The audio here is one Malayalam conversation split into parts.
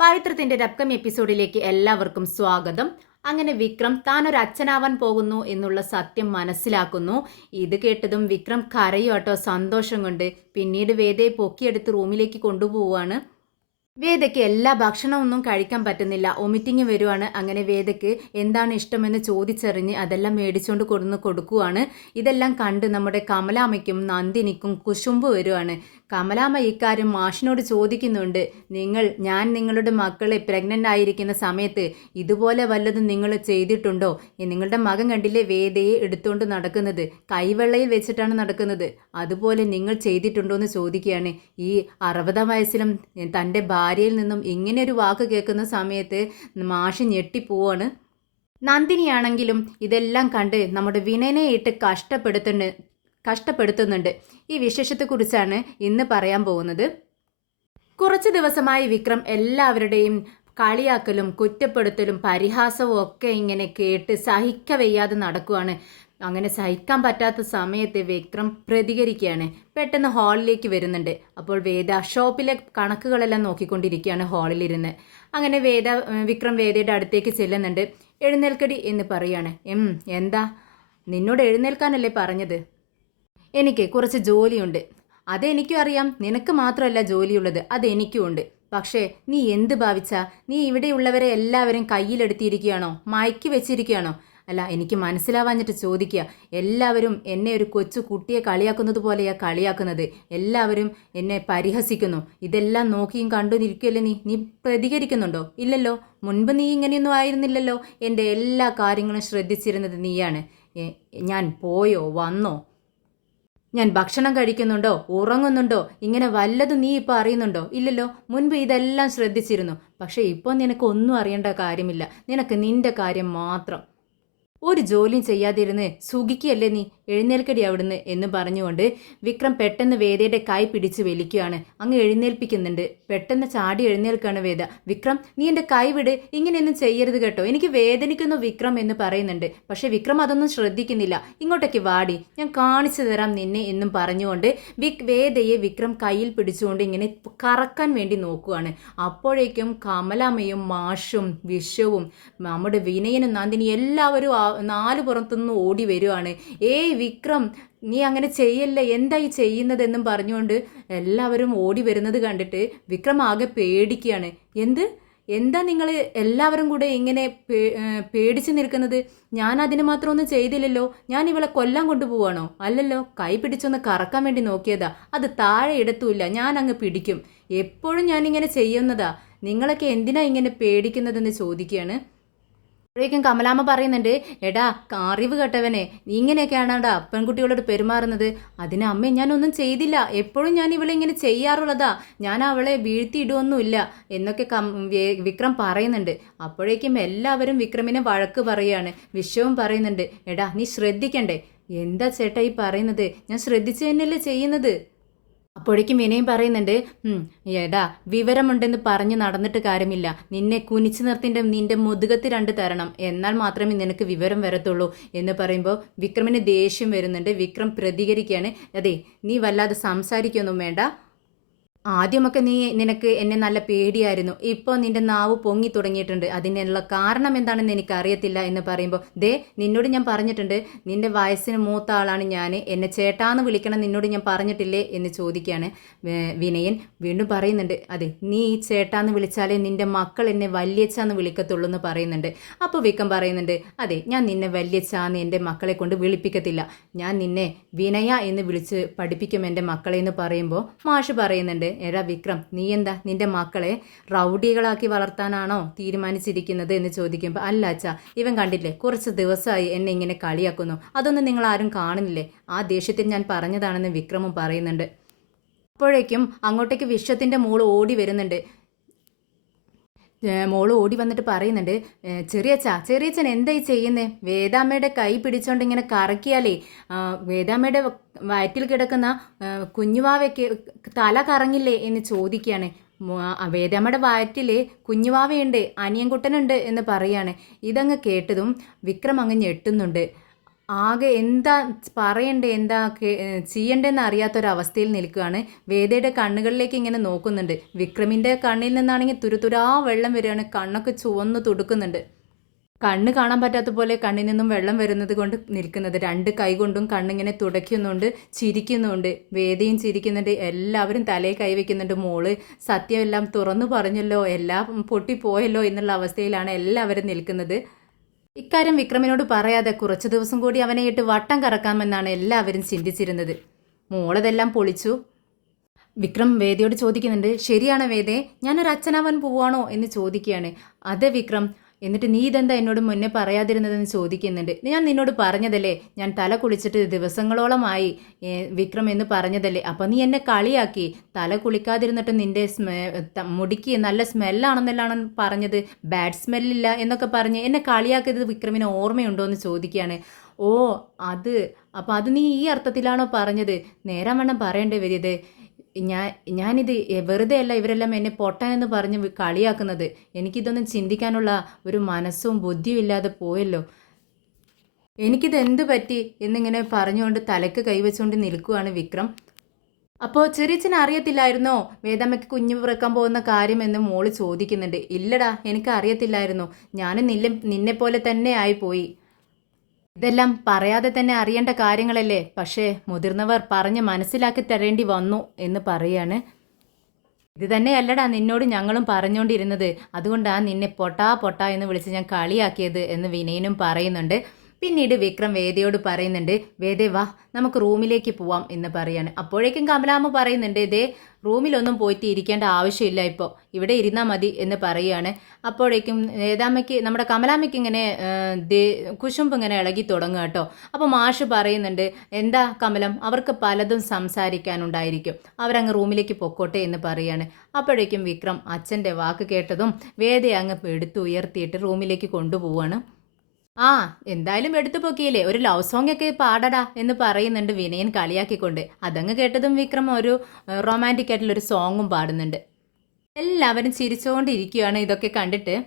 പവിത്രത്തിന്റെ രപ്കം എപ്പിസോഡിലേക്ക് എല്ലാവർക്കും സ്വാഗതം. അങ്ങനെ വിക്രം താൻ ഒരു അച്ഛനാവാൻ പോകുന്നു എന്നുള്ള സത്യം മനസ്സിലാക്കുന്നു. ഇത് കേട്ടതും വിക്രം കരയുവാട്ടോ സന്തോഷം കൊണ്ട്. പിന്നീട് വേദയെ പൊക്കിയെടുത്ത് റൂമിലേക്ക് കൊണ്ടുപോവുകയാണ്. വേദയ്ക്ക് എല്ലാ ഭക്ഷണമൊന്നും കഴിക്കാൻ പറ്റുന്നില്ല. ഒമിറ്റിങ് വരുവാണ്. അങ്ങനെ വേദയ്ക്ക് എന്താണ് ഇഷ്ടമെന്ന് ചോദിച്ചറിഞ്ഞ് അതെല്ലാം മേടിച്ചുകൊണ്ട് കൊടുന്ന് കൊടുക്കുവാണ്. ഇതെല്ലാം കണ്ട് നമ്മുടെ കമലാമയ്ക്കും നന്ദിനിക്കും കുശുമ്പ് വരുവാണ്. കമലാമ്മ ഇക്കാര്യം മാഷിനോട് ചോദിക്കുന്നുണ്ട്. നിങ്ങൾ ഞാൻ നിങ്ങളുടെ മക്കളെ പ്രഗ്നന്റ് ആയിരിക്കുന്ന സമയത്ത് ഇതുപോലെ വല്ലതും നിങ്ങൾ ചെയ്തിട്ടുണ്ടോ? നിങ്ങളുടെ മകൻ കണ്ടില്ലേ വേദയെ എടുത്തുകൊണ്ട് നടക്കുന്നത് കൈവെള്ളയിൽ വെച്ചിട്ടാണ് നടക്കുന്നത്. അതുപോലെ നിങ്ങൾ ചെയ്തിട്ടുണ്ടോ എന്ന് ചോദിക്കുകയാണ്. ഈ അറുപതാം വയസ്സിലും തന്റെ ഭാര്യയിൽ നിന്നും ഇങ്ങനെ ഒരു വാക്ക് കേൾക്കുന്ന സമയത്ത് മാഷി ഞെട്ടിപ്പോവാണ് നന്ദിനിയാണെങ്കിലും ഇതെല്ലാം കണ്ട് നമ്മുടെ വിനയനെ ഇട്ട് കഷ്ടപ്പെടുത്തുന്നുണ്ട് കഷ്ടപ്പെടുത്തുന്നുണ്ട്. ഈ വിശേഷത്തെക്കുറിച്ചാണ് ഇന്ന് പറയാൻ പോകുന്നത്. കുറച്ച് ദിവസമായി വിക്രം എല്ലാവരുടെയും കളിയാക്കലും കുറ്റപ്പെടുത്തലും പരിഹാസവും ഒക്കെ ഇങ്ങനെ കേട്ട് സഹിക്കവയ്യാതെ നടക്കുവാണ്. അങ്ങനെ സഹിക്കാൻ പറ്റാത്ത സമയത്ത് വിക്രം പ്രതികരിക്കുകയാണ്. പെട്ടെന്ന് ഹാളിലേക്ക് വരുന്നുണ്ട്. അപ്പോൾ വേദ ഷോപ്പിലെ കണക്കുകളെല്ലാം നോക്കിക്കൊണ്ടിരിക്കുകയാണ് ഹാളിലിരുന്ന്. അങ്ങനെ വേദ വിക്രം വേദയുടെ അടുത്തേക്ക് ചെല്ലുന്നുണ്ട്. എഴുന്നേൽക്കടി എന്ന് പറയാണ്. എം എന്താ? നിന്നോട് എഴുന്നേൽക്കാനല്ലേ പറഞ്ഞത്? എനിക്ക് കുറച്ച് ജോലിയുണ്ട്. അതെനിക്കും അറിയാം. നിനക്ക് മാത്രമല്ല ജോലിയുള്ളത്. അതെനിക്കും ഉണ്ട്. പക്ഷേ നീ എന്ത് ഭാവിച്ചാ? നീ ഇവിടെയുള്ളവരെ എല്ലാവരും കയ്യിലെടുത്തിരിക്കുകയാണോ മയക്കി വെച്ചിരിക്കുകയാണോ? അല്ല എനിക്ക് മനസ്സിലാവാഞ്ഞിട്ട് ചോദിക്കുക. എല്ലാവരും എന്നെ ഒരു കൊച്ചു കുട്ടിയെ കളിയാക്കുന്നത് പോലെയാണ് കളിയാക്കുന്നത്. എല്ലാവരും എന്നെ പരിഹസിക്കുന്നു. ഇതെല്ലാം നോക്കിയും കണ്ടു നിൽക്കുകയല്ലേ നീ? നീ പ്രതികരിക്കുന്നുണ്ടോ? ഇല്ലല്ലോ. മുൻപ് നീ ഇങ്ങനെയൊന്നും ആയിരുന്നില്ലല്ലോ. എന്റെ എല്ലാ കാര്യങ്ങളും ശ്രദ്ധിച്ചിരുന്നത് നീയാണ്. ഞാൻ പോയോ? വന്നോ? ഞാൻ ഭക്ഷണം കഴിക്കുന്നുണ്ടോ? ഉറങ്ങുന്നുണ്ടോ? ഇങ്ങനെ വല്ലതും നീ ഇപ്പോൾ അറിയുന്നുണ്ടോ? ഇല്ലല്ലോ. മുൻപ് ഇതെല്ലാം ശ്രദ്ധിച്ചിരുന്നു. പക്ഷേ ഇപ്പോൾ നിനക്ക് ഒന്നും അറിയേണ്ട കാര്യമില്ല. നിനക്ക് നിന്റെ കാര്യം മാത്രം. ഒരു ജോലിയും ചെയ്യാതിരുന്ന് സുഖിക്കുകയല്ലേ നീ? എഴുന്നേൽക്കടി അവിടുന്ന് എന്ന് പറഞ്ഞുകൊണ്ട് വിക്രം പെട്ടെന്ന് വേദയുടെ കൈ പിടിച്ച് വലിക്കുകയാണ്. അങ്ങ് എഴുന്നേൽപ്പിക്കുന്നുണ്ട്. പെട്ടെന്ന് ചാടി എഴുന്നേൽക്കാണ് വേദ. വിക്രം നീ എന്റെ കൈ വിട്. ഇങ്ങനെയൊന്നും ചെയ്യരുത് കേട്ടോ. എനിക്ക് വേദനിക്കുന്നു വിക്രം എന്ന് പറയുന്നുണ്ട്. പക്ഷേ വിക്രം അതൊന്നും ശ്രദ്ധിക്കുന്നില്ല. ഇങ്ങോട്ടേക്ക് വാടി. ഞാൻ കാണിച്ചു തരാം നിന്നെ എന്നും പറഞ്ഞുകൊണ്ട് വിക് വേദയെ വിക്രം കയ്യിൽ പിടിച്ചുകൊണ്ട് ഇങ്ങനെ കറക്കാൻ വേണ്ടി നോക്കുകയാണ് അപ്പോഴേക്കും കമലാമ്മയും മാഷും വിഷവും നമ്മുടെ വിനയനും നന്ദിനി എല്ലാവരും നാല് പുറത്തുനിന്ന് ഓടി വരുവാണ്. ഏയ് വിക്രം നീ അങ്ങനെ ചെയ്യല്ല? എന്താ ഈ ചെയ്യുന്നതെന്നും പറഞ്ഞുകൊണ്ട് എല്ലാവരും ഓടി വരുന്നത് കണ്ടിട്ട് വിക്രം ആകെ പേടിക്കുകയാണ്. എന്ത്? എന്താ നിങ്ങൾ എല്ലാവരും കൂടെ ഇങ്ങനെ പേടിച്ച് നിൽക്കുന്നത്? ഞാൻ അതിന് മാത്രം ഒന്നും ചെയ്തില്ലല്ലോ. ഞാൻ ഇവളെ കൊല്ലാൻ കൊണ്ടുപോവാണോ? അല്ലല്ലോ കൈ പിടിച്ചൊന്ന് കറക്കാൻ വേണ്ടി നോക്കിയതാ. അത് താഴെ ഇടത്തുമില്ല. ഞാൻ അങ്ങ് പിടിക്കും. എപ്പോഴും ഞാനിങ്ങനെ ചെയ്യുന്നതാ. നിങ്ങളൊക്കെ എന്തിനാ ഇങ്ങനെ പേടിക്കുന്നതെന്ന് ചോദിക്കുകയാണ്. അപ്പോഴേക്കും കമലാമ്മ പറയുന്നുണ്ട് എടാ അറിവ് കേട്ടവനെ ഇങ്ങനെയൊക്കെയാണാടാ പെൺകുട്ടികളോട് പെരുമാറുന്നത്? അതിന് അമ്മ ഞാനൊന്നും ചെയ്തില്ല. എപ്പോഴും ഞാൻ ഇവളെ ഇങ്ങനെ ചെയ്യാറുള്ളതാ. ഞാൻ അവളെ വീഴ്ത്തിയിടുമൊന്നുമില്ല എന്നൊക്കെ വിക്രം പറയുന്നുണ്ട്. അപ്പോഴേക്കും എല്ലാവരും വിക്രമിനെ വഴക്ക് പറയുകയാണ്. വിശ്വവും പറയുന്നുണ്ട് എടാ നീ ശ്രദ്ധിക്കണ്ടേ? എന്താ ചേട്ടാ ഈ പറയുന്നത്? ഞാൻ ശ്രദ്ധിച്ചു തന്നെയല്ലേ ചെയ്യുന്നത്? അപ്പോഴേക്കും വിനയം പറയുന്നുണ്ട് എടാ വിവരമുണ്ടെന്ന് പറഞ്ഞ് നടന്നിട്ട് കാര്യമില്ല. നിന്നെ കുനിച്ചു നിർത്തിന്റെ നിന്റെ മുതുകത്ത് രണ്ട് തരണം. എന്നാൽ മാത്രമേ നിനക്ക് വിവരം വരത്തുള്ളൂ. എന്ന് പറയുമ്പോൾ വിക്രമിന് ദേഷ്യം വരുന്നുണ്ട്. വിക്രം പ്രതികരിക്കുകയാണ്. അതെ നീ വല്ലാതെ സംസാരിക്കൊന്നും വേണ്ട. ആദ്യമൊക്കെ നീ നിനക്ക് എന്നെ നല്ല പേടിയായിരുന്നു. ഇപ്പോൾ നിന്റെ നാവ് പൊങ്ങി തുടങ്ങിയിട്ടുണ്ട്. അതിനുള്ള കാരണം എന്താണെന്ന് എനിക്ക് അറിയത്തില്ല എന്ന് പറയുമ്പോൾ ദേ നിന്നോട് ഞാൻ പറഞ്ഞിട്ടുണ്ട് നിന്റെ വയസ്സിന് മൂത്ത ആളാണ് ഞാൻ. എന്നെ ചേട്ടാന്ന് വിളിക്കണം നിന്നോട് ഞാൻ പറഞ്ഞിട്ടില്ലേ എന്ന് ചോദിക്കുകയാണ് വിനയൻ വീണ്ടും പറയുന്നുണ്ട് അതെ നീ ഈ ചേട്ടാന്ന് വിളിച്ചാലേ നിന്റെ മക്കൾ എന്നെ വല്യച്ചാന്ന് വിളിക്കത്തുള്ളൂ എന്ന് പറയുന്നുണ്ട്. അപ്പോൾ വിക്കം പറയുന്നുണ്ട് അതെ ഞാൻ നിന്നെ വല്യച്ചാന്ന് എന്റെ മക്കളെ കൊണ്ട് വിളിപ്പിക്കത്തില്ല. ഞാൻ നിന്നെ വിനയ എന്ന് വിളിച്ച് പഠിപ്പിക്കും എന്റെ മക്കളെ എന്ന് പറയുമ്പോൾ മാഷ് പറയുന്നുണ്ട് എടാ വിക്രം നീ എന്താ നിന്റെ മക്കളെ റൗഡികളാക്കി വളർത്താനാണോ തീരുമാനിച്ചിരിക്കുന്നത് എന്ന് ചോദിക്കുമ്പോൾ അല്ല അച്ഛാ ഇവൻ കണ്ടില്ലേ കുറച്ച് ദിവസമായി എന്നെ ഇങ്ങനെ കളിയാക്കുന്നു. അതൊന്നും നിങ്ങൾ ആരും കാണുന്നില്ലേ? ആ ദേഷ്യത്തിൽ ഞാൻ പറഞ്ഞതാണെന്ന് വിക്രമും പറയുന്നുണ്ട്. അപ്പോഴേക്കും അങ്ങോട്ടേക്ക് വിശ്വത്തിന്റെ മൂൾ ഓടി വരുന്നുണ്ട്. മോൾ ഓടി വന്നിട്ട് പറയുന്നുണ്ട് ചെറിയച്ഛ ചെറിയച്ഛൻ എന്തായി ചെയ്യുന്നേ? വേദാമ്മയുടെ കൈ പിടിച്ചോണ്ട് ഇങ്ങനെ കറക്കിയാലേ വേദാമ്മയുടെ വയറ്റിൽ കിടക്കുന്ന കുഞ്ഞുവാവയ്ക്ക് തല കറങ്ങില്ലേ എന്ന് ചോദിക്കുകയാണ്. വേദാമ്മയുടെ വയറ്റിൽ കുഞ്ഞുവാവയുണ്ട് അനിയൻകുട്ടനുണ്ട് എന്ന് പറയാണ്. ഇതങ്ങ് കേട്ടതും വിക്രം അങ്ങ് ഞെട്ടുന്നുണ്ട്. ആകെ എന്താ പറയണ്ടേ എന്താ ചെയ്യണ്ടെന്ന് അറിയാത്തൊരവസ്ഥയിൽ നിൽക്കുകയാണ്. വേദയുടെ കണ്ണുകളിലേക്ക് ഇങ്ങനെ നോക്കുന്നുണ്ട്. വിക്രമിന്റെ കണ്ണിൽ നിന്നാണെങ്കിൽ തുരുതുരാ വെള്ളം വരികയാണ്. കണ്ണൊക്കെ ചുവന്ന് തുടുക്കുന്നുണ്ട്. കണ്ണ് കാണാൻ പറ്റാത്ത പോലെ കണ്ണിൽ നിന്നും വെള്ളം വരുന്നത് കൊണ്ട് നിൽക്കുന്നത്. രണ്ട് കൈ കൊണ്ടും കണ്ണിങ്ങനെ തുടയ്ക്കുന്നുണ്ട് ചിരിക്കുന്നുണ്ട്. വേദിയും ചിരിക്കുന്നുണ്ട്. എല്ലാവരും തലയിൽ കൈവയ്ക്കുന്നുണ്ട് മോൾ സത്യമെല്ലാം തുറന്നു പറഞ്ഞല്ലോ. എല്ലാം പൊട്ടിപ്പോയല്ലോ എന്നുള്ള അവസ്ഥയിലാണ് എല്ലാവരും നിൽക്കുന്നത്. ഇക്കാര്യം വിക്രമിനോട് പറയാതെ കുറച്ചു ദിവസം കൂടി അവനെ ഇട്ട് വട്ടം കറക്കാമെന്നാണ് എല്ലാവരും ചിന്തിച്ചിരുന്നത്. മോളതെല്ലാം പൊളിച്ചു. വിക്രം വേദയോട് ചോദിക്കുന്നുണ്ട് ശരിയാണ് വേദേ ഞാനൊരു അച്ഛനാവാൻ പോവാണോ? എന്ന് ചോദിക്കുകയാണ്. അതെ വിക്രം എന്നിട്ട് നീ ഇതെന്താ എന്നോട് മുന്നേ പറയാതിരുന്നതെന്ന് ചോദിക്കുന്നുണ്ട്? ഞാൻ നിന്നോട് പറഞ്ഞതല്ലേ ഞാൻ തല കുളിച്ചിട്ട് ദിവസങ്ങളോളമായി വിക്രം എന്ന് പറഞ്ഞതല്ലേ. അപ്പം നീ എന്നെ കളിയാക്കി. തല കുളിക്കാതിരുന്നിട്ട് നിന്റെ സ്മെ മുടിക്ക് നല്ല സ്മെല്ലാണെന്നല്ലാണ് പറഞ്ഞത്? ബാഡ് സ്മെല്ലില്ല എന്നൊക്കെ പറഞ്ഞ് എന്നെ കളിയാക്കിയത് വിക്രമിന് ഓർമ്മയുണ്ടോ എന്ന് ചോദിക്കുകയാണ്. ഓ അത്. അപ്പം അത് നീ ഈ അർത്ഥത്തിലാണോ പറഞ്ഞത്? നേരം വണ്ണം പറയേണ്ടി വരിയത് ഞാൻ ഞാനിത് വെറുതെ അല്ല ഇവരെല്ലാം എന്നെ പൊട്ട എന്ന് പറഞ്ഞ് കളിയാക്കുന്നത്. എനിക്കിതൊന്നും ചിന്തിക്കാനുള്ള ഒരു മനസ്സും ബുദ്ധിയും ഇല്ലാതെ പോയല്ലോ. എനിക്കിത് എന്ത് പറ്റി എന്നിങ്ങനെ പറഞ്ഞുകൊണ്ട് തലക്ക് കൈവച്ചുകൊണ്ട് നിൽക്കുകയാണ് വിക്രം. അപ്പോൾ ചെറിയച്ഛൻ അറിയത്തില്ലായിരുന്നോ? വേദമ്മയ്ക്ക് കുഞ്ഞു പിറക്കാൻ പോകുന്ന കാര്യം എന്ന് മോൾ ചോദിക്കുന്നുണ്ട്. ഇല്ലടാ എനിക്ക് അറിയത്തില്ലായിരുന്നു ഞാനും നിന്നെ നിന്നെ പോലെ തന്നെ ആയിപ്പോയി. ഇതെല്ലാം പറയാതെ തന്നെ അറിയേണ്ട കാര്യങ്ങളല്ലേ? പക്ഷേ മുതിർന്നവർ പറഞ്ഞ് മനസ്സിലാക്കി തരേണ്ടി വന്നു എന്ന് പറയാണ്. ഇത് തന്നെയല്ലടാ നിന്നോട് ഞങ്ങളും പറഞ്ഞുകൊണ്ടിരുന്നത് അതുകൊണ്ടാണ് നിന്നെ പൊട്ടാ പൊട്ടാ എന്ന് വിളിച്ച് ഞാൻ കളിയാക്കിയത് എന്ന് വിനയനും പറയുന്നുണ്ട്. പിന്നീട് വിക്രം വേദയോട് പറയുന്നുണ്ട് വേദേ വാ നമുക്ക് റൂമിലേക്ക് പോവാം എന്ന് പറയാണ്. അപ്പോഴേക്കും കമലാമ്മ പറയുന്നുണ്ട് ഇതേ റൂമിലൊന്നും പോയിട്ട് ഇരിക്കേണ്ട ആവശ്യമില്ല ഇപ്പോൾ ഇവിടെ ഇരുന്നാൽ മതി എന്ന് പറയുകയാണ്. അപ്പോഴേക്കും നേതാമ്മയ്ക്ക് നമ്മുടെ കമലാമ്മയ്ക്ക് ഇങ്ങനെ കുശുമ്പ് ഇങ്ങനെ ഇളകി തുടങ്ങുക കേട്ടോ. അപ്പോൾ മാഷ് പറയുന്നുണ്ട് എന്താ കമലം? അവർക്ക് പലതും സംസാരിക്കാനുണ്ടായിരിക്കും. അവരങ്ങ് റൂമിലേക്ക് പൊക്കോട്ടെ എന്ന് പറയാണ് അപ്പോഴേക്കും വിക്രം അച്ഛന്റെ വാക്ക് കേട്ടതും വേദയെ അങ്ങ് എടുത്തു ഉയർത്തിയിട്ട് റൂമിലേക്ക് കൊണ്ടുപോവാണ് ആ എന്തായാലും എടുത്തു പൊക്കിയില്ലേ? ഒരു ലവ് സോങ് ഒക്കെ പാടടാ എന്ന് പറയുന്നുണ്ട് വിനയൻ കളിയാക്കിക്കൊണ്ട്. അതങ്ങ് കേട്ടതും വിക്രം ഒരു റൊമാന്റിക് ആയിട്ടുള്ള ഒരു സോങ്ങും പാടുന്നുണ്ട്. എല്ലാവരും ചിരിച്ചുകൊണ്ടിരിക്കുകയാണ് ഇതൊക്കെ കണ്ടിട്ട്.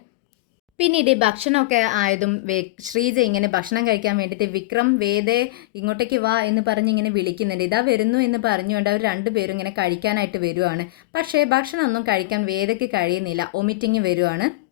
പിന്നീട് ഭക്ഷണമൊക്കെ ആയതും വേ- ശ്രീജ ഇങ്ങനെ ഭക്ഷണം കഴിക്കാൻ വേണ്ടിയിട്ട് വിക്രം വേദേ ഇങ്ങോട്ടേക്ക് വാ എന്ന് പറഞ്ഞ് ഇങ്ങനെ വിളിക്കുന്നുണ്ട്. ഇതാ വരുന്നു എന്ന് പറഞ്ഞുകൊണ്ട് അവർ രണ്ടുപേരും ഇങ്ങനെ കഴിക്കാനായിട്ട് വരുവാണ്. പക്ഷേ ഭക്ഷണമൊന്നും കഴിക്കാൻ വേദയ്ക്ക് കഴിയുന്നില്ല. ഒമിറ്റിങ് വരുവാണ്.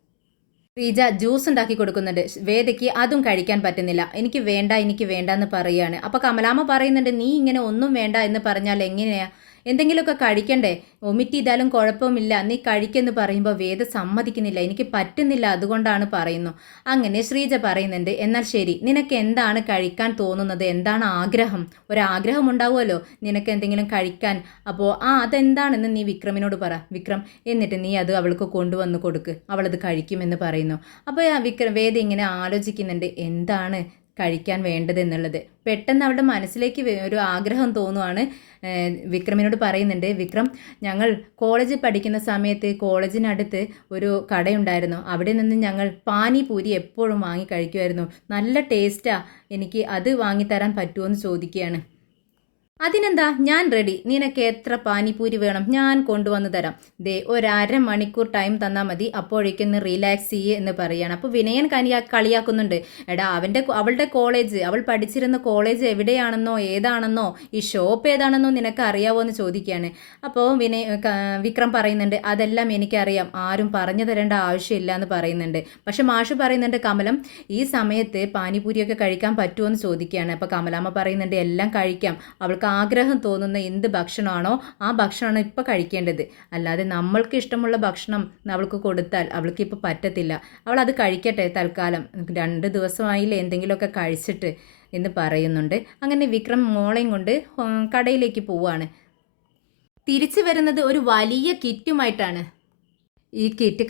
ശ്രീജ ജ്യൂസ് ഉണ്ടാക്കി കൊടുക്കുന്നുണ്ട്. വേദയ്ക്ക് അതും കഴിക്കാൻ പറ്റുന്നില്ല. എനിക്ക് വേണ്ട എനിക്ക് വേണ്ട എന്ന് പറയുകയാണ്. അപ്പോൾ കമലാമ്മ പറയുന്നുണ്ട് നീ ഇങ്ങനെ ഒന്നും വേണ്ട എന്ന് പറഞ്ഞാൽ എങ്ങനെയാ? എന്തെങ്കിലുമൊക്കെ കഴിക്കണ്ടേ? ഒമിറ്റ് ചെയ്താലും കുഴപ്പമില്ല. നീ കഴിക്കെന്ന് പറയുമ്പോൾ വേദ സമ്മതിക്കുന്നില്ല. എനിക്ക് പറ്റുന്നില്ല അതുകൊണ്ടാണ് പറയുന്നു. അങ്ങനെ ശ്രീജ പറയുന്നുണ്ട്. എന്നാൽ ശരി നിനക്ക് എന്താണ് കഴിക്കാൻ തോന്നുന്നത്? എന്താണ് ആഗ്രഹം? ഒരാഗ്രഹം ഉണ്ടാവുമല്ലോ നിനക്ക് എന്തെങ്കിലും കഴിക്കാൻ. അപ്പോൾ ആ അതെന്താണെന്ന് നീ വിക്രമിനോട് പറ. വിക്രം എന്നിട്ട് നീ അത് അവൾക്ക് കൊണ്ടുവന്ന് കൊടുക്ക്. അവളത് കഴിക്കുമെന്ന് പറയുന്നു. അപ്പോൾ ആ വിക്രം വേദ ഇങ്ങനെ ആലോചിക്കുന്നുണ്ട്. എന്താണ് കഴിക്കാൻ വേണ്ടതെന്നുള്ളത്. പെട്ടെന്ന് അവളുടെ മനസ്സിലേക്ക് ഒരു ആഗ്രഹം തോന്നുവാണ് വിക്രമിനോട് പറയുന്നുണ്ട്. വിക്രം ഞങ്ങൾ കോളേജിൽ പഠിക്കുന്ന സമയത്ത് കോളേജിനടുത്ത് ഒരു കടയുണ്ടായിരുന്നു. അവിടെ നിന്ന് ഞങ്ങൾ പാനിപൂരി എപ്പോഴും വാങ്ങി കഴിക്കുമായിരുന്നു. നല്ല ടേസ്റ്റാണ് എനിക്ക് അത് വാങ്ങിത്തരാൻ പറ്റുമോ എന്ന് ചോദിക്കുകയാണ്. അതിനെന്താ? ഞാൻ റെഡി നിനക്ക് എത്ര പാനിപൂരി വേണം? ഞാൻ കൊണ്ടുവന്നു തരാം. ദേ ഒരര അരമണിക്കൂർ ടൈം തന്നാൽ മതി. അപ്പോഴേക്കും ഒന്ന് റിലാക്സ് ചെയ്യേ എന്ന് പറയാണ്. അപ്പോൾ വിനയൻ കനിയാ കളിയാക്കുന്നുണ്ട്. എടാ അവന്റെ അവളുടെ കോളേജ് അവൾ പഠിച്ചിരുന്ന കോളേജ് എവിടെയാണെന്നോ ഏതാണെന്നോ ഈ ഷോപ്പ് ഏതാണെന്നോ നിനക്ക് അറിയാവോ എന്ന് ചോദിക്കുകയാണ് അപ്പോൾ വിനയ വിക്രം പറയുന്നുണ്ട് അതെല്ലാം എനിക്കറിയാം. ആരും പറഞ്ഞു തരേണ്ട ആവശ്യമില്ല എന്ന് പറയുന്നുണ്ട്. പക്ഷെ മാഷ് പറയുന്നുണ്ട് കമലം ഈ സമയത്ത് പാനിപൂരിയൊക്കെ കഴിക്കാൻ പറ്റുമോ? എന്ന് ചോദിക്കുകയാണ് അപ്പോൾ കമലാമ്മ പറയുന്നുണ്ട് എല്ലാം കഴിക്കാം. അവൾക്ക് ആഗ്രഹം തോന്നുന്ന എന്ത് ഭക്ഷണമാണോ ആ ഭക്ഷണമാണ് ഇപ്പോൾ കഴിക്കേണ്ടത്. അല്ലാതെ നമ്മൾക്ക് ഇഷ്ടമുള്ള ഭക്ഷണം അവൾക്ക് കൊടുത്താൽ അവൾക്ക് ഇപ്പോൾ പറ്റത്തില്ല. അവൾ അത് കഴിക്കട്ടെ തൽക്കാലം. രണ്ട് ദിവസമായില്ലേ എന്തെങ്കിലുമൊക്കെ കഴിച്ചിട്ട് എന്ന് പറയുന്നുണ്ട്. അങ്ങനെ വിക്രം മോളെയും കൊണ്ട് കടയിലേക്ക് പോവാണ്. തിരിച്ചു വരുന്നത് ഒരു വലിയ കിറ്റുമായിട്ടാണ്. ഈ കിറ്റ്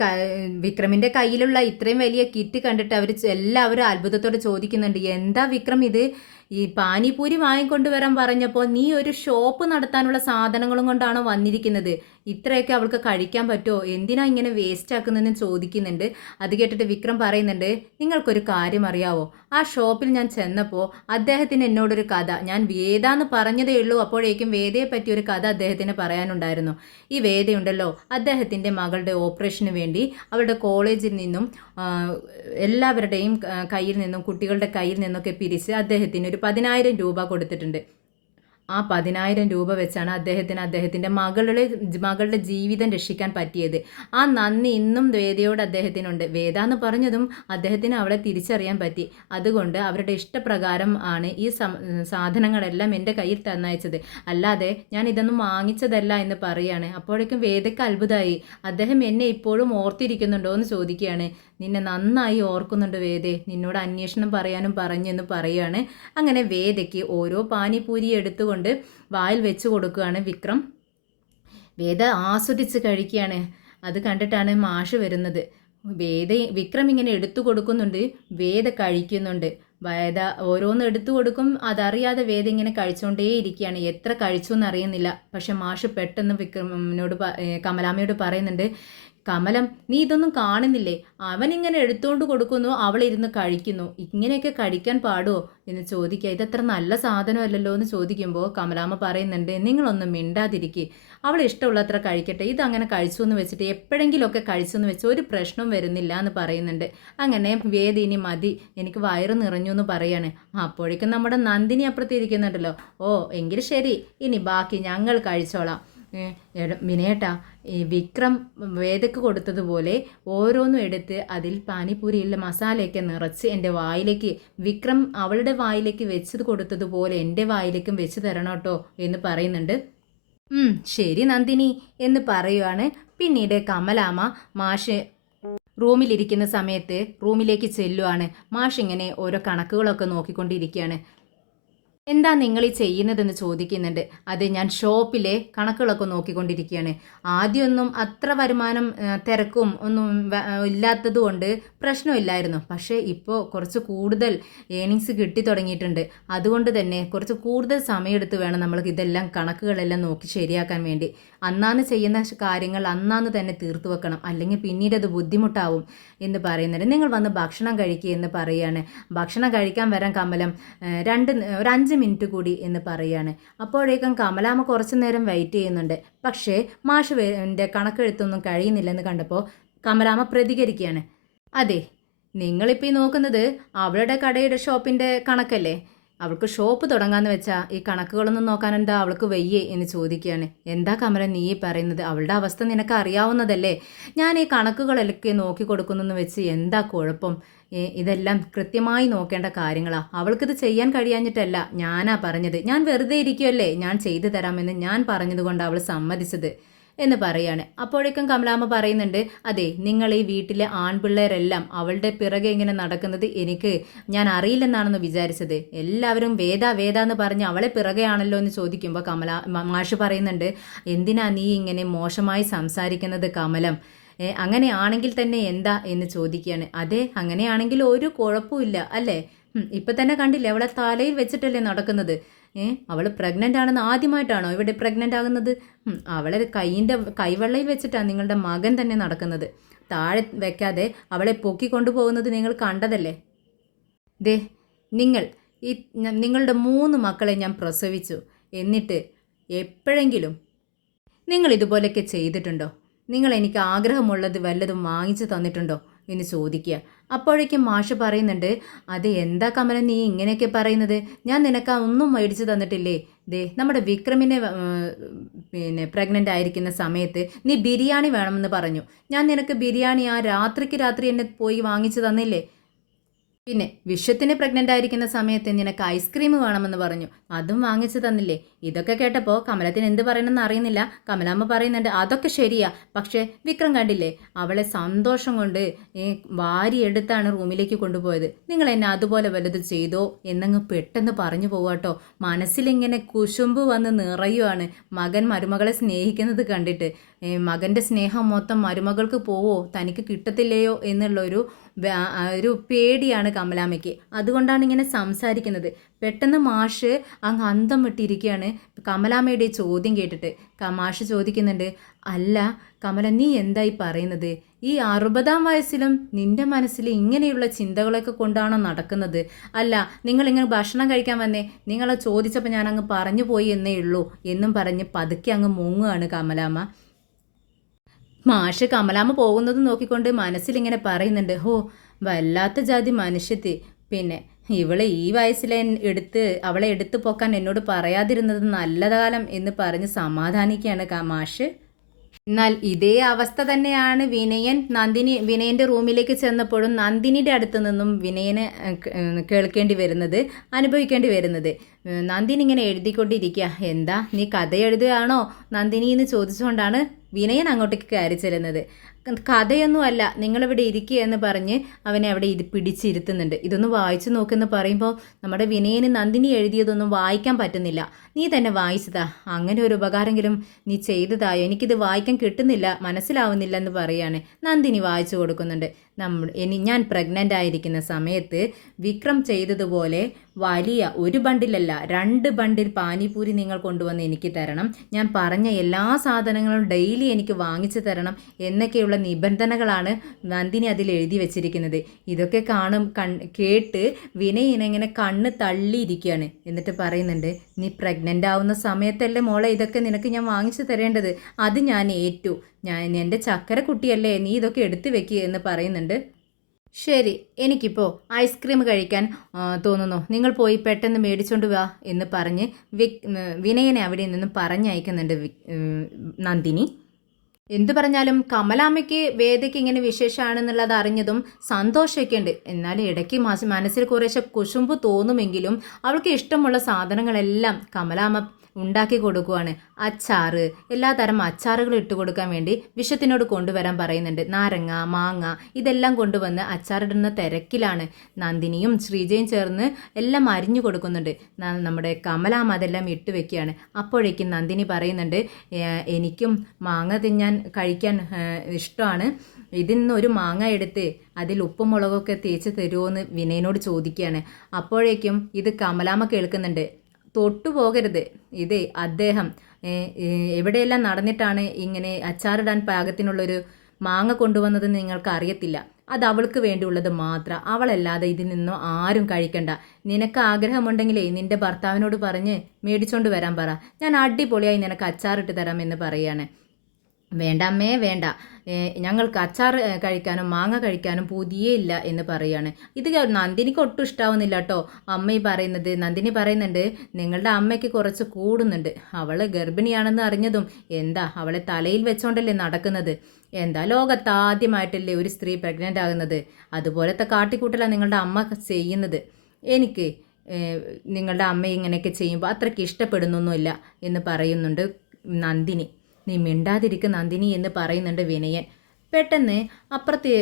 വിക്രമിന്റെ കയ്യിലുള്ള ഇത്രയും വലിയ കിറ്റ് കണ്ടിട്ട് അവർ എല്ലാവരും അത്ഭുതത്തോടെ ചോദിക്കുന്നുണ്ട് എന്താ വിക്രം ഇത്? ഈ പാനിപൂരി വാങ്ങിക്കൊണ്ടുവരാൻ പറഞ്ഞപ്പോൾ നീ ഒരു ഷോപ്പ് നടത്താനുള്ള സാധനങ്ങളും കൊണ്ടാണോ വന്നിരിക്കുന്നത്. ഇത്രയൊക്കെ അവൾക്ക് കഴിക്കാൻ പറ്റുമോ എന്തിനാ ഇങ്ങനെ വേസ്റ്റ് ആക്കുന്നതെന്ന് ചോദിക്കുന്നുണ്ട്. അത് കേട്ടിട്ട് വിക്രം പറയുന്നുണ്ട് നിങ്ങൾക്കൊരു കാര്യം അറിയാവോ? ആ ഷോപ്പിൽ ഞാൻ ചെന്നപ്പോൾ അദ്ദേഹത്തിന് എന്നോടൊരു കഥ. ഞാൻ വേദാന്ന് പറഞ്ഞതേ ഉള്ളൂ അപ്പോഴേക്കും വേദയെ പറ്റി ഒരു കഥ അദ്ദേഹത്തിന് പറയാനുണ്ടായിരുന്നു. ഈ വേദയുണ്ടല്ലോ അദ്ദേഹത്തിന്റെ മകളുടെ ഓപ്പറേഷന് വേണ്ടി അവളുടെ കോളേജിൽ നിന്നും എല്ലാവരുടെയും കയ്യിൽ നിന്നും കുട്ടികളുടെ കയ്യിൽ നിന്നൊക്കെ പിരിച്ച് അദ്ദേഹത്തിന് ഒരു പതിനായിരം രൂപ കൊടുത്തിട്ടുണ്ട്. ആ പതിനായിരം രൂപ വെച്ചാണ് അദ്ദേഹത്തിന് അദ്ദേഹത്തിന്റെ മകളുടെ മകളുടെ ജീവിതം രക്ഷിക്കാൻ പറ്റിയത്. ആ നന്ദി ഇന്നും വേദയോട് അദ്ദേഹത്തിനുണ്ട്. വേദ എന്ന് പറഞ്ഞതും അദ്ദേഹത്തിന് അവളെ തിരിച്ചറിയാൻ പറ്റി. അതുകൊണ്ട് അവരുടെ ഇഷ്ടപ്രകാരം ആണ് ഈ സാധനങ്ങളെല്ലാം എന്റെ കയ്യിൽ തന്നയച്ചത്. അല്ലാതെ ഞാൻ ഇതൊന്നും വാങ്ങിച്ചതല്ല എന്ന് പറയാണ്. അപ്പോഴേക്കും വേദയ്ക്ക് അത്ഭുതമായി അദ്ദേഹം എന്നെ ഇപ്പോഴും ഓർത്തിരിക്കുന്നുണ്ടോ എന്ന് ചോദിക്കുകയാണ്. നിന്നെ നന്നായി ഓർക്കുന്നുണ്ട് വേദേ. നിന്നോട് അന്വേഷണം പറയാനും പറഞ്ഞെന്ന് പറയുകയാണ്. അങ്ങനെ വേദയ്ക്ക് ഓരോ പാനിപൂരി എടുത്തുകൊണ്ട് വായിൽ വെച്ച് കൊടുക്കുകയാണ് വിക്രം. വേദ ആസ്വദിച്ച് കഴിക്കുകയാണ്. അത് കണ്ടിട്ടാണ് മാഷ് വരുന്നത്. വേദ വിക്രം ഇങ്ങനെ എടുത്തു കൊടുക്കുന്നുണ്ട്. വേദ കഴിക്കുന്നുണ്ട്. വേദ ഓരോന്ന് എടുത്തു കൊടുക്കും. അതറിയാതെ വേദ ഇങ്ങനെ കഴിച്ചുകൊണ്ടേ ഇരിക്കുകയാണ്. എത്ര കഴിച്ചു എന്നറിയുന്നില്ല പക്ഷെ മാഷ് പെട്ടെന്ന് വിക്രമിനോട് കമലാമ്മയോട് പറയുന്നുണ്ട് കമലം നീ ഇതൊന്നും കാണുന്നില്ലേ? അവൻ ഇങ്ങനെ എടുത്തോണ്ട് കൊടുക്കുന്നു അവൾ ഇരുന്ന് കഴിക്കുന്നു. ഇങ്ങനെയൊക്കെ കഴിക്കാൻ പാടുമോ എന്ന് ചോദിക്കുക. ഇതത്ര നല്ല സാധനമല്ലല്ലോ? എന്ന് ചോദിക്കുമ്പോൾ കമലാമ്മ പറയുന്നുണ്ട് നിങ്ങളൊന്നും മിണ്ടാതിരിക്കുക അവൾ ഇഷ്ടമുള്ളത്ര കഴിക്കട്ടെ. ഇതങ്ങനെ കഴിച്ചു എന്ന് വെച്ചിട്ട് എപ്പോഴെങ്കിലുമൊക്കെ കഴിച്ചു എന്ന് വെച്ച് ഒരു പ്രശ്നവും വരുന്നില്ല എന്ന് പറയുന്നുണ്ട്. അങ്ങനെ വേദി ഇനി മതി. എനിക്ക് വയറ് നിറഞ്ഞു എന്ന് പറയാണ്. അപ്പോഴേക്കും നമ്മുടെ നന്ദിനി അപ്പുറത്തിരിക്കുന്നുണ്ടല്ലോ ഓ എങ്കിൽ ശരി. ഇനി ബാക്കി ഞങ്ങൾ കഴിച്ചോളാം. വിനയേട്ടാ ഈ വിക്രം വേദക്ക് കൊടുത്തതുപോലെ ഓരോന്നും എടുത്ത് അതിൽ പാനിപ്പൂരിയുള്ള മസാലയൊക്കെ നിറച്ച് എന്റെ വായിലേക്ക് വിക്രം അവളുടെ വായിലേക്ക് വെച്ചത് കൊടുത്തതുപോലെ എന്റെ വായിലേക്കും വെച്ച് തരണം കേട്ടോ എന്ന് പറയുന്നുണ്ട്. ശരി നന്ദിനി എന്ന് പറയുവാണ്. പിന്നീട് കമലാമ മാഷ് റൂമിലിരിക്കുന്ന സമയത്ത് റൂമിലേക്ക് ചെല്ലുവാണ്. മാഷ് ഇങ്ങനെ ഓരോ കണക്കുകളൊക്കെ നോക്കിക്കൊണ്ടിരിക്കുകയാണ്. എന്താ നിങ്ങൾ ഈ ചെയ്യുന്നതെന്ന് ചോദിക്കുന്നുണ്ട്. അത് ഞാൻ ഷോപ്പിലെ കണക്കുകളൊക്കെ നോക്കിക്കൊണ്ടിരിക്കുകയാണ്. ആദ്യമൊന്നും അത്ര വരുമാനം തിരക്കും ഒന്നും ഇല്ലാത്തത് കൊണ്ട് പ്രശ്നമില്ലായിരുന്നു. പക്ഷേ ഇപ്പോൾ കുറച്ച് കൂടുതൽ ഏണിങ്സ് കിട്ടി തുടങ്ങിയിട്ടുണ്ട്. അതുകൊണ്ട് തന്നെ കുറച്ച് കൂടുതൽ സമയമെടുത്ത് വേണം നമ്മൾക്ക് ഇതെല്ലാം കണക്കുകളെല്ലാം നോക്കി ശരിയാക്കാൻ വേണ്ടി. അന്നാന്ന് ചെയ്യുന്ന കാര്യങ്ങൾ അന്നാന്ന് തന്നെ തീർത്തു വെക്കണം. അല്ലെങ്കിൽ പിന്നീട് അത് ബുദ്ധിമുട്ടാവും എന്ന് പറയുന്നുണ്ട് നിങ്ങൾ വന്ന് ഭക്ഷണം കഴിക്കുക എന്ന് പറയുകയാണ് ഭക്ഷണം കഴിക്കാൻ വരാൻ കമലം രണ്ട് ഒരു അഞ്ച് മിനിറ്റ് കൂടി എന്ന് പറയുകയാണ് അപ്പോഴേക്കും കമലാമ്മ കുറച്ച് നേരം വെയിറ്റ് ചെയ്യുന്നുണ്ട്. പക്ഷേ മാഷ് എന്റെ കണക്കെഴുത്തൊന്നും കഴിയുന്നില്ലെന്ന് കണ്ടപ്പോൾ കമലാമ്മ പ്രതികരിക്കുകയാണ്. അതെ നിങ്ങളിപ്പോൾ ഈ നോക്കുന്നത് അവളുടെ കടയുടെ ഷോപ്പിന്റെ കണക്കല്ലേ? അവൾക്ക് ഷോപ്പ് തുടങ്ങാന്ന് വെച്ചാൽ ഈ കണക്കുകളൊന്നും നോക്കാനെന്താ അവൾക്ക് വയ്യേ എന്ന് ചോദിക്കുകയാണ്. എന്താ കമല നീ പറയുന്നത്? അവളുടെ അവസ്ഥ നിനക്ക് അറിയാവുന്നതല്ലേ? ഞാൻ ഈ കണക്കുകളൊക്കെ നോക്കി കൊടുക്കുന്നെന്ന് വെച്ച് എന്താ കുഴപ്പം? ഇതെല്ലാം കൃത്യമായി നോക്കേണ്ട കാര്യങ്ങളാ. അവൾക്കിത് ചെയ്യാൻ കഴിയാഞ്ഞിട്ടല്ല ഞാനാ പറഞ്ഞത്. ഞാൻ വെറുതെ ഇരിക്കുമല്ലേ ഞാൻ ചെയ്തു തരാമെന്ന് ഞാൻ പറഞ്ഞതുകൊണ്ട് അവൾ സമ്മതിച്ചത്. എന്ന് പറയാണ് അപ്പോഴേക്കും കമലാമ്മ പറയുന്നുണ്ട് അതെ നിങ്ങൾ ഈ വീട്ടിലെ ആൺപിള്ളേരെല്ലാം അവളുടെ പിറകെ ഇങ്ങനെ നടക്കുന്നത് എനിക്ക് ഞാൻ അറിയില്ലെന്നാണെന്ന് വിചാരിച്ചത്. എല്ലാവരും വേദ വേദ എന്ന് പറഞ്ഞ് അവളെ പിറകെയാണല്ലോ എന്ന് ചോദിക്കുമ്പോൾ കമല മാഷ് പറയുന്നുണ്ട് എന്തിനാ നീ ഇങ്ങനെ മോശമായി സംസാരിക്കുന്നത് കമലം? അങ്ങനെയാണെങ്കിൽ തന്നെ എന്താ? എന്ന് ചോദിക്കുകയാണ്. അതെ അങ്ങനെയാണെങ്കിൽ ഒരു കുഴപ്പമില്ല അല്ലേ? ഇപ്പം തന്നെ കണ്ടില്ലേ അവളെ തലയിൽ വെച്ചിട്ടല്ലേ നടക്കുന്നത്. അവൾ പ്രഗ്നന്റ് ആണെന്ന് ആദ്യമായിട്ടാണോ ഇവിടെ പ്രഗ്നന്റ് ആകുന്നത്? അവളെ കൈയിന്റെ കൈവെള്ളയിൽ വെച്ചിട്ടാണ് നിങ്ങളുടെ മകൻ തന്നെ നടക്കുന്നത്. താഴെ വെക്കാതെ അവളെ പൊക്കി കൊണ്ടുപോകുന്നത് നിങ്ങൾ കണ്ടതല്ലേ? ദേ നിങ്ങൾ ഈ നിങ്ങളുടെ മൂന്ന് മക്കളെ ഞാൻ പ്രസവിച്ചു. എന്നിട്ട് എപ്പോഴെങ്കിലും നിങ്ങൾ ഇതുപോലെയൊക്കെ ചെയ്തിട്ടുണ്ടോ? നിങ്ങൾ എനിക്ക് ആഗ്രഹമുള്ളത് വല്ലതും വാങ്ങിച്ചു തന്നിട്ടുണ്ടോ? എന്ന് ചോദിക്കുക. അപ്പോഴേക്കും മാഷ് പറയുന്നുണ്ട് അത് എന്താ കമല നീ ഇങ്ങനെയൊക്കെ പറയുന്നത്? ഞാൻ നിനക്ക് ഒന്നും മേടിച്ചു തന്നിട്ടില്ലേ? ദേ നമ്മുടെ വിക്രമിനെ പിന്നെ പ്രഗ്നന്റ് ആയിരിക്കുന്ന സമയത്ത് നീ ബിരിയാണി വേണമെന്ന് പറഞ്ഞു. ഞാൻ നിനക്ക് ബിരിയാണി ആ രാത്രിക്ക് രാത്രി എന്നെ പോയി വാങ്ങിച്ചു തന്നില്ലേ? പിന്നെ വിശ്വത്തിന് പ്രഗ്നന്റ് ആയിരിക്കുന്ന സമയത്ത് നിനക്ക് ഐസ്ക്രീം വേണമെന്ന് പറഞ്ഞു. അതും വാങ്ങിച്ചു തന്നില്ലേ? ഇതൊക്കെ കേട്ടപ്പോൾ കമലത്തിന് എന്ത് പറയണമെന്ന് അറിയുന്നില്ല. കമലാമ്മ പറയുന്നുണ്ട് അതൊക്കെ ശരിയാ. പക്ഷേ വിക്രം കണ്ടില്ലേ? അവളെ സന്തോഷം കൊണ്ട് വാരിയെടുത്താണ് റൂമിലേക്ക് കൊണ്ടുപോയത്. നിങ്ങൾ എന്നെ അതുപോലെ വലുത് ചെയ്തോ? എന്നങ്ങ് പെട്ടെന്ന് പറഞ്ഞു പോവാട്ടോ മനസ്സിലിങ്ങനെ കുശുമ്പ് വന്ന് നിറയുവാണ് മകൻ മരുമകളെ സ്നേഹിക്കുന്നത് കണ്ടിട്ട്. മകന്റെ സ്നേഹം മൊത്തം മരുമകൾക്ക് പോവോ? തനിക്ക് കിട്ടത്തില്ലയോ? എന്നുള്ളൊരു ഒരു പേടിയാണ് കമലാമ്മയ്ക്ക്. അതുകൊണ്ടാണ് ഇങ്ങനെ സംസാരിക്കുന്നത്. പെട്ടെന്ന് മാഷ് അങ്ങ് അന്തം വിട്ടിരിക്കുകയാണ്. കമലാമ്മയുടെ ചോദ്യം കേട്ടിട്ട് മാഷ് ചോദിക്കുന്നുണ്ട് അല്ല കമല നീ എന്തായി പറയുന്നത്? ഈ അറുപതാം വയസ്സിലും നിന്റെ മനസ്സിൽ ഇങ്ങനെയുള്ള ചിന്തകളൊക്കെ കൊണ്ടാണോ നടക്കുന്നത്? അല്ല നിങ്ങളിങ്ങനെ ഭക്ഷണം കഴിക്കാൻ വന്നേ. നിങ്ങളെ ചോദിച്ചപ്പോൾ ഞാൻ അങ്ങ് പറഞ്ഞു പോയി എന്നേ ഉള്ളൂ എന്നും പറഞ്ഞ് പതുക്കെ അങ്ങ് മുങ്ങുകയാണ് കമലാമ്മ. മാഷ് കമലാമ്മ പോകുന്നത് നോക്കിക്കൊണ്ട് മനസ്സിലിങ്ങനെ പറയുന്നുണ്ട് ഹോ വല്ലാത്ത ജാതി മനുഷ്യത്തി. പിന്നെ ഇവളെ ഈ വയസ്സിലെ എടുത്ത് അവളെ എടുത്തു പോക്കാൻ എന്നോട് പറയാതിരുന്നത് നല്ലതാലം എന്ന് പറഞ്ഞ് സമാധാനിക്കുകയാണ് മാഷ്. എന്നാൽ ഇതേ അവസ്ഥ തന്നെയാണ് വിനയൻ നന്ദിനി വിനയന്റെ റൂമിലേക്ക് ചെന്നപ്പോഴും നന്ദിനിയുടെ അടുത്ത് നിന്നും വിനയനെ കേൾക്കേണ്ടി വരുന്നത് അനുഭവിക്കേണ്ടി വരുന്നത്. നന്ദിനി ഇങ്ങനെ എഴുതിക്കൊണ്ടിരിക്കുക എന്താ നീ കഥ എഴുതുകയാണോ നന്ദിനി? എന്ന് ചോദിച്ചുകൊണ്ടാണ് വിനയൻ അങ്ങോട്ടേക്ക് കയറി ചെല്ലുന്നത്. കഥയൊന്നുമല്ല നിങ്ങളിവിടെ ഇരിക്കുക എന്ന് പറഞ്ഞ് അവനെ അവിടെ ഇരി പിടിച്ചിരുത്തുന്നുണ്ട്. ഇതൊന്ന് വായിച്ചു നോക്കെന്ന് പറയുമ്പോൾ നമ്മുടെ വിനയന് നന്ദിനി എഴുതിയതൊന്നും വായിക്കാൻ പറ്റുന്നില്ല. നീ തന്നെ വായിച്ചതാ. അങ്ങനെ ഒരു ഉപകാരമെങ്കിലും നീ ചെയ്തതായോ? എനിക്കിത് വായിക്കാൻ കിട്ടുന്നില്ല മനസ്സിലാവുന്നില്ല എന്ന് പറയാണ് നന്ദിനി വായിച്ചു കൊടുക്കുന്നുണ്ട്. നമ്മൾ ഇനി ഞാൻ പ്രഗ്നന്റ് ആയിരിക്കുന്ന സമയത്ത് വിക്രം ചെയ്തതുപോലെ വലിയ ഒരു ബണ്ടിലല്ല രണ്ട് ബണ്ടിൽ പാനിപൂരി നിങ്ങൾ കൊണ്ടുവന്ന് എനിക്ക് തരണം. ഞാൻ പറഞ്ഞ എല്ലാ സാധനങ്ങളും ഡെയിലി എനിക്ക് വാങ്ങിച്ചു തരണം എന്നൊക്കെയുള്ള നിബന്ധനകളാണ് നന്ദിനി അതിൽ എഴുതി വെച്ചിരിക്കുന്നത്. ഇതൊക്കെ കാണും കൺ കേട്ട് വിനയിനെങ്ങനെ കണ്ണ് തള്ളിയിരിക്കുകയാണ്. എന്നിട്ട് പറയുന്നുണ്ട് നീ പ്രഗ്നന്റ് ആവുന്ന സമയത്തല്ലേ മോളെ ഇതൊക്കെ നിനക്ക് ഞാൻ വാങ്ങിച്ചു തരേണ്ടത്? അത് ഞാൻ ഏറ്റു. ഞാൻ എന്റെ ചക്കര കുട്ടിയല്ലേ നീ ഇതൊക്കെ എടുത്തു വെക്കുക എന്ന് പറയുന്നുണ്ട്. ശരി എനിക്കിപ്പോൾ ഐസ്ക്രീം കഴിക്കാൻ തോന്നുന്നു. നിങ്ങൾ പോയി പെട്ടെന്ന് മേടിച്ചോണ്ട് വാ എന്ന് പറഞ്ഞ് വിനയനെ അവിടെ നിന്നും പറഞ്ഞയക്കുന്നുണ്ട് നന്ദിനി. എന്തു പറഞ്ഞാലും കമലാമ്മയ്ക്ക് വേദയ്ക്ക് ഇങ്ങനെ വിശേഷമാണെന്നുള്ളത് അറിഞ്ഞതും സന്തോഷമൊക്കെ ഉണ്ട്. എന്നാൽ ഇടയ്ക്ക് മനസ്സിൽ കുറേശ്ശെ കുശുമ്പ് തോന്നുമെങ്കിലും അവൾക്ക് ഇഷ്ടമുള്ള സാധനങ്ങളെല്ലാം കമലാമ്മ ഉണ്ടാക്കി കൊടുക്കുവാണ്. അച്ചാറ്. എല്ലാ തരം അച്ചാറുകൾ ഇട്ട് കൊടുക്കാൻ വേണ്ടി വിഷത്തിനോട് കൊണ്ടുവരാൻ പറയുന്നുണ്ട്. നാരങ്ങ മാങ്ങ ഇതെല്ലാം കൊണ്ടുവന്ന് അച്ചാറിടുന്ന തിരക്കിലാണ്. നന്ദിനിയും ശ്രീജയും ചേർന്ന് എല്ലാം അരിഞ്ഞു കൊടുക്കുന്നുണ്ട്. നമ്മുടെ കമലാം അതെല്ലാം ഇട്ട് വെക്കുകയാണ്. അപ്പോഴേക്കും നന്ദിനി പറയുന്നുണ്ട് എനിക്കും മാങ്ങ തിന്നാൻ കഴിക്കാൻ ഇഷ്ടമാണ്. ഇതിൽ നിന്ന് ഒരു മാങ്ങ എടുത്ത് അതിൽ ഉപ്പും മുളകൊക്കെ തേച്ച് തരുമോ എന്ന് വിനയനോട് ചോദിക്കുകയാണ്. അപ്പോഴേക്കും ഇത് കമലാമ്മ കേൾക്കുന്നുണ്ട്. തൊട്ടു പോകരുത്. ഇത് അദ്ദേഹം എവിടെയെല്ലാം നടന്നിട്ടാണ് ഇങ്ങനെ അച്ചാറിടാൻ പാകത്തിനുള്ളൊരു മാങ്ങ കൊണ്ടുവന്നതെന്ന് നിങ്ങൾക്ക് അറിയത്തില്ല അത് അവൾക്ക് വേണ്ടിയുള്ളത് മാത്രം. അവളല്ലാതെ ഇതിൽ നിന്നും ആരും കഴിക്കണ്ട. നിനക്ക് ആഗ്രഹമുണ്ടെങ്കിലേ നിന്റെ ഭർത്താവിനോട് പറഞ്ഞ് മേടിച്ചോണ്ട് വരാൻ പറ. ഞാൻ അടിപൊളിയായി നിനക്ക് അച്ചാറിട്ട് തരാം എന്ന് പറയാണ്. വേണ്ട അമ്മേ വേണ്ട. ഞങ്ങൾക്ക് അച്ചാർ കഴിക്കാനും മാങ്ങ കഴിക്കാനും ഇല്ല എന്ന് പറയുകയാണ് ഇത് നന്ദിനിക്ക് ഒട്ടും ഇഷ്ടാവുന്നില്ല കേട്ടോ. അമ്മ ഈ പറയുന്നത് നന്ദിനി പറയുന്നുണ്ട് നിങ്ങളുടെ അമ്മയ്ക്ക് കുറച്ച് കൂടുന്നുണ്ട്. അവൾ ഗർഭിണിയാണെന്ന് അറിഞ്ഞതും എന്താ അവളെ തലയിൽ വെച്ചോണ്ടല്ലേ നടക്കുന്നത്? എന്താ ലോകത്ത് ആദ്യമായിട്ടല്ലേ ഒരു സ്ത്രീ പ്രഗ്നന്റ് ആകുന്നത്? അതുപോലത്തെ കാട്ടിക്കൂട്ടലാണ് നിങ്ങളുടെ അമ്മ ചെയ്യുന്നത്. എനിക്ക് നിങ്ങളുടെ അമ്മ ഇങ്ങനെയൊക്കെ ചെയ്യുമ്പോൾ അത്രയ്ക്ക് ഇഷ്ടപ്പെടുന്നൊന്നുമില്ല എന്ന് പറയുന്നുണ്ട് നന്ദിനി. നീ മിണ്ടാതിരിക്കും നന്ദിനി എന്ന് പറയുന്നുണ്ട് വിനയൻ. പെട്ടെന്ന് അപ്പുറത്തെ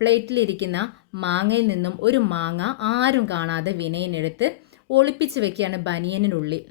പ്ലേറ്റിലിരിക്കുന്ന മാങ്ങയിൽ നിന്നും ഒരു മാങ്ങ ആരും കാണാതെ വിനയനെടുത്ത് ഒളിപ്പിച്ച് വെക്കുകയാണ് ബനിയനിനുള്ളിൽ.